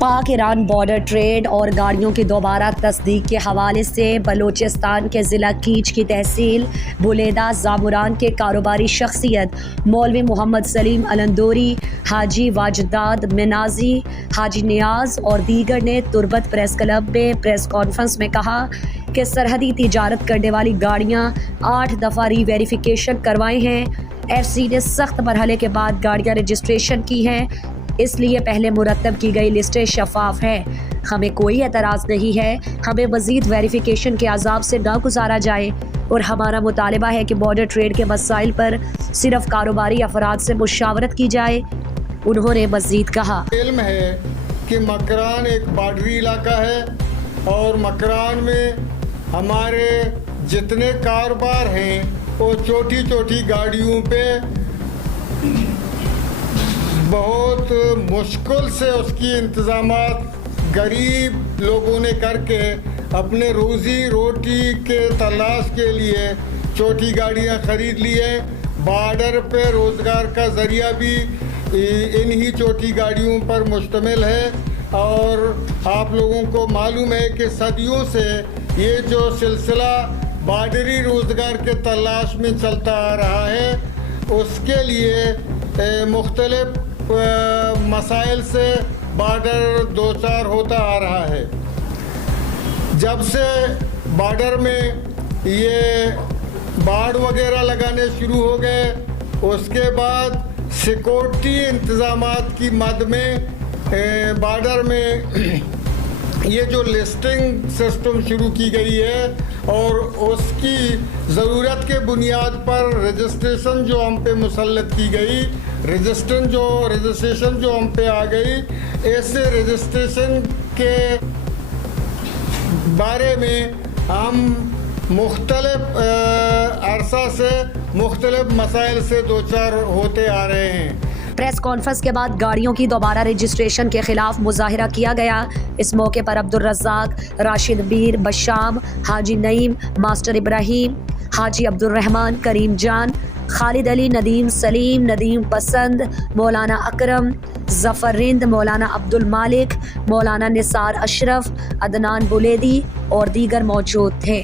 پاک Iran border trade اور گاڑیوں کی دوبارہ تصدیق کے حوالے سے بلوچستان کے ضلع کیچ کی تحصیل بلیدہ زامران کے کاروباری شخصیت مولوی محمد سلیم الندوری، حاجی واجداد منازی، حاجی نیاز اور دیگر نے تربت پریس کلب میں پریس کانفرنس میں کہا کہ سرحدی تجارت کرنے والی گاڑیاں 8 دفعہ ری ویریفیکیشن کروائی ہیں۔ ایف سی نے سخت مرحلے کے بعد گاڑیاں رجسٹریشن کی ہیں، اس لیے پہلے مرتب کی گئی لسٹیں شفاف ہیں۔ ہمیں کوئی اعتراض نہیں ہے، ہمیں مزید ویریفیکیشن کے عذاب سے نہ گزارا جائے اور ہمارا مطالبہ ہے کہ بارڈر ٹریڈ کے مسائل پر صرف کاروباری افراد سے مشاورت کی جائے۔ انہوں نے مزید کہا، علم ہے کہ مکران ایک بارڈری علاقہ ہے اور مکران میں ہمارے جتنے کاروبار ہیں وہ چھوٹی چھوٹی گاڑیوں پہ بہت مشکل سے اس کی انتظامات غریب لوگوں نے کر کے اپنے روزی روٹی کے تلاش کے لیے چھوٹی گاڑیاں خرید لی ہیں۔ بارڈر پہ روزگار کا ذریعہ بھی انہی چھوٹی گاڑیوں پر مشتمل ہے اور آپ لوگوں کو معلوم ہے کہ صدیوں سے یہ جو سلسلہ بارڈری روزگار کے تلاش میں چلتا آ رہا ہے، اس کے لیے مختلف مسائل سے بارڈر دوچار ہوتا آ رہا ہے۔ جب سے بارڈر میں یہ باڑ وغیرہ لگانے شروع ہو گئے، اس کے بعد سیکورٹی انتظامات کی مد میں بارڈر میں یہ جو لسٹنگ سسٹم شروع کی گئی ہے اور اس کی ضرورت کے بنیاد پر رجسٹریشن جو ہم پہ مسلط کی گئی، رجسٹریشن جو ہم پہ آ گئی، ایسے رجسٹریشن کے بارے میں ہم مختلف عرصہ سے مختلف مسائل سے دوچار ہوتے آ رہے ہیں۔ پریس کانفرنس کے بعد گاڑیوں کی دوبارہ رجسٹریشن کے خلاف مظاہرہ کیا گیا۔ اس موقع پر عبدالرزاق، راشد میر، بشام، حاجی نعیم، ماسٹر ابراہیم، حاجی عبدالرحمن، کریم جان، خالد علی، ندیم سلیم، ندیم پسند، مولانا اکرم، ظفر رند، مولانا عبدالمالک، مولانا نثار اشرف، عدنان بلیدی اور دیگر موجود تھے۔